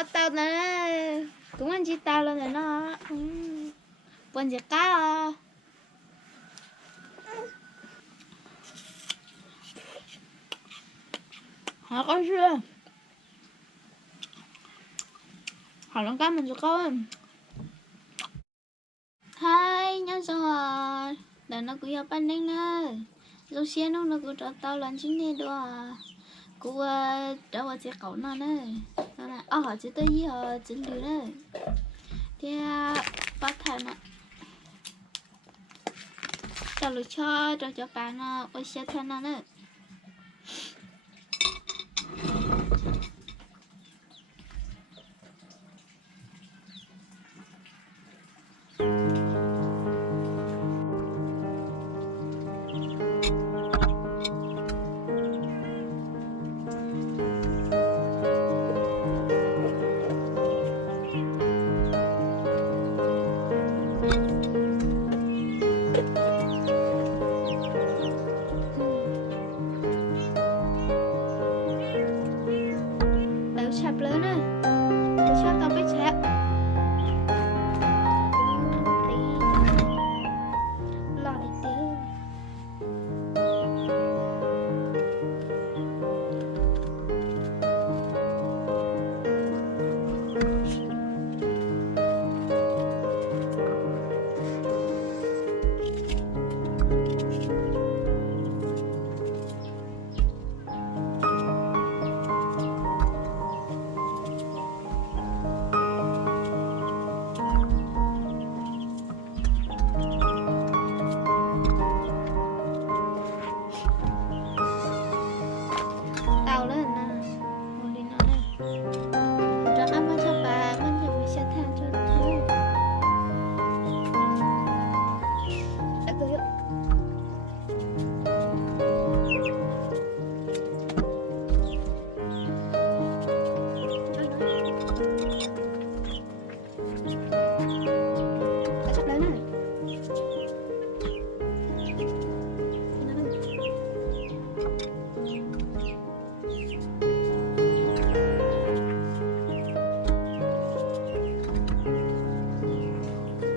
có tao nè cũng anh chị tao lên này nó quên giật cá họ có chưa họ lòng cá mình sẽ có hai nhá sao để nó cứ ban đêm nè rồi xe nó cứ cho tao lên chính này đó cô cho vào chiếc cậu nó nè nó là họ chỉ tới gì họ chính điều nè thì bắt thành nó cho lựa cho bạn nó ôi xe thân nó nè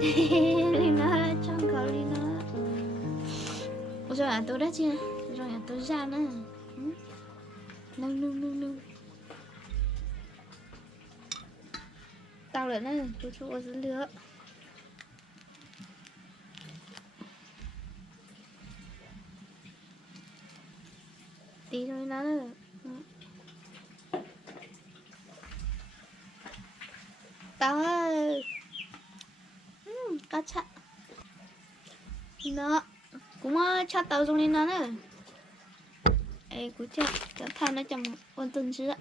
Lina trong cầu Lina rồi là tôi đã chưa rồi là tôi ra nữa nâng tao lại nữa tôi cho dẫn lửa tí rồi nó nữa tao ơi cá chạ nó cũng cho tao dùng lên nó nữa ê cũng cho than nó trong con tuần chứ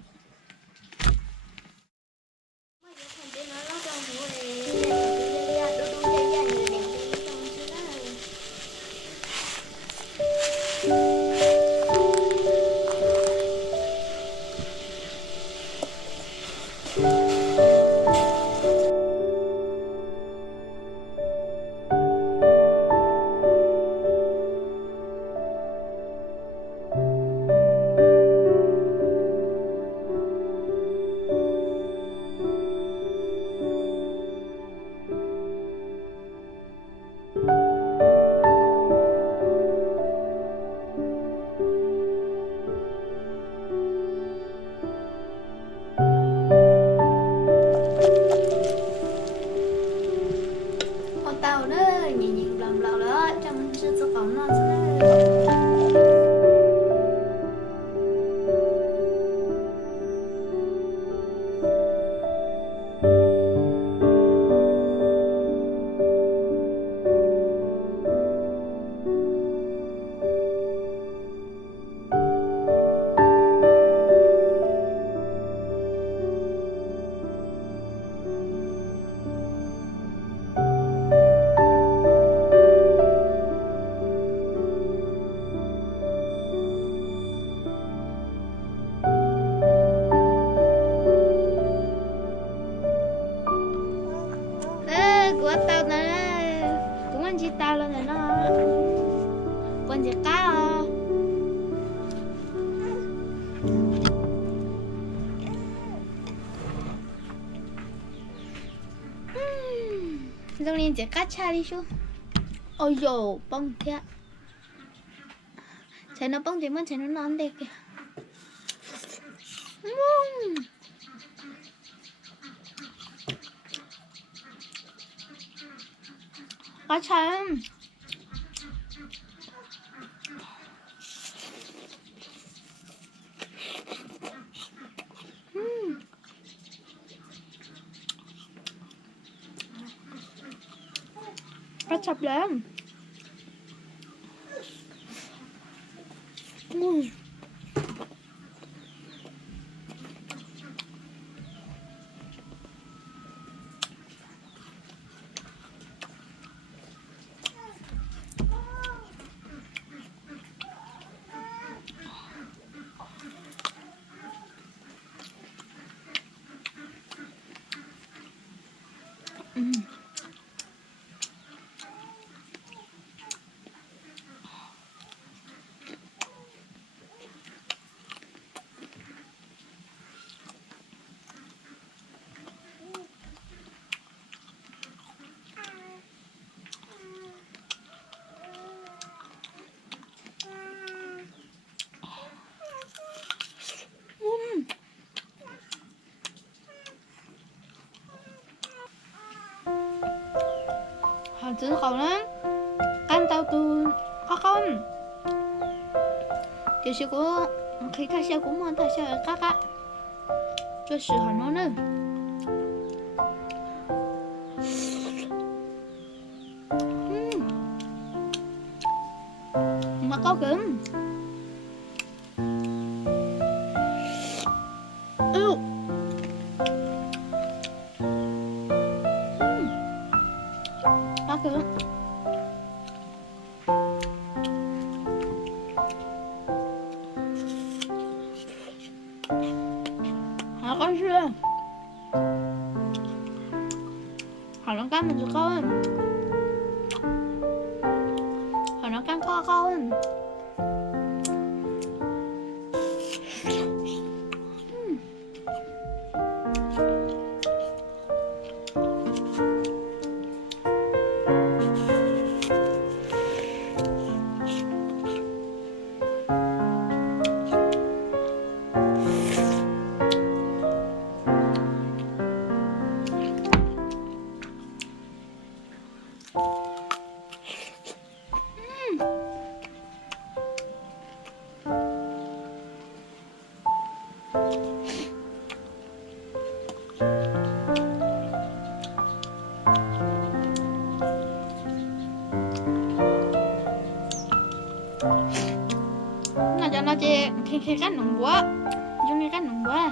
Dòng này chỉ cắt cha đi chú. Ôi dồi, bông thế. Thấy nó bông thì mà thấy nó non đẹp kìa. Cắt cha em. Cắt chập lên. Họ chỉ còn lắm. Can tao từ có không? Kiểu sự của khi thay xe của mình thay xe các á. Cho sự họ nói nữa. Mà có cứng. Có cứng. Họ có chưa? Họ nó cắn mình cho con. Họ nó cắn con. Nó chỉ khi cắt nồng quá, dùng như cắt nồng quá.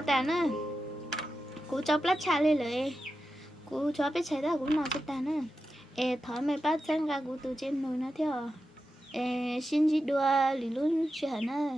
nọ tàn nữa cú cho plát cha lênเลยcú cho biết chạy ra cú nọ cho tàn nữa thỏi mày bắt chân ra cú từ trên nồi nó theo xin chỉ đua lì luôn chuyện nữa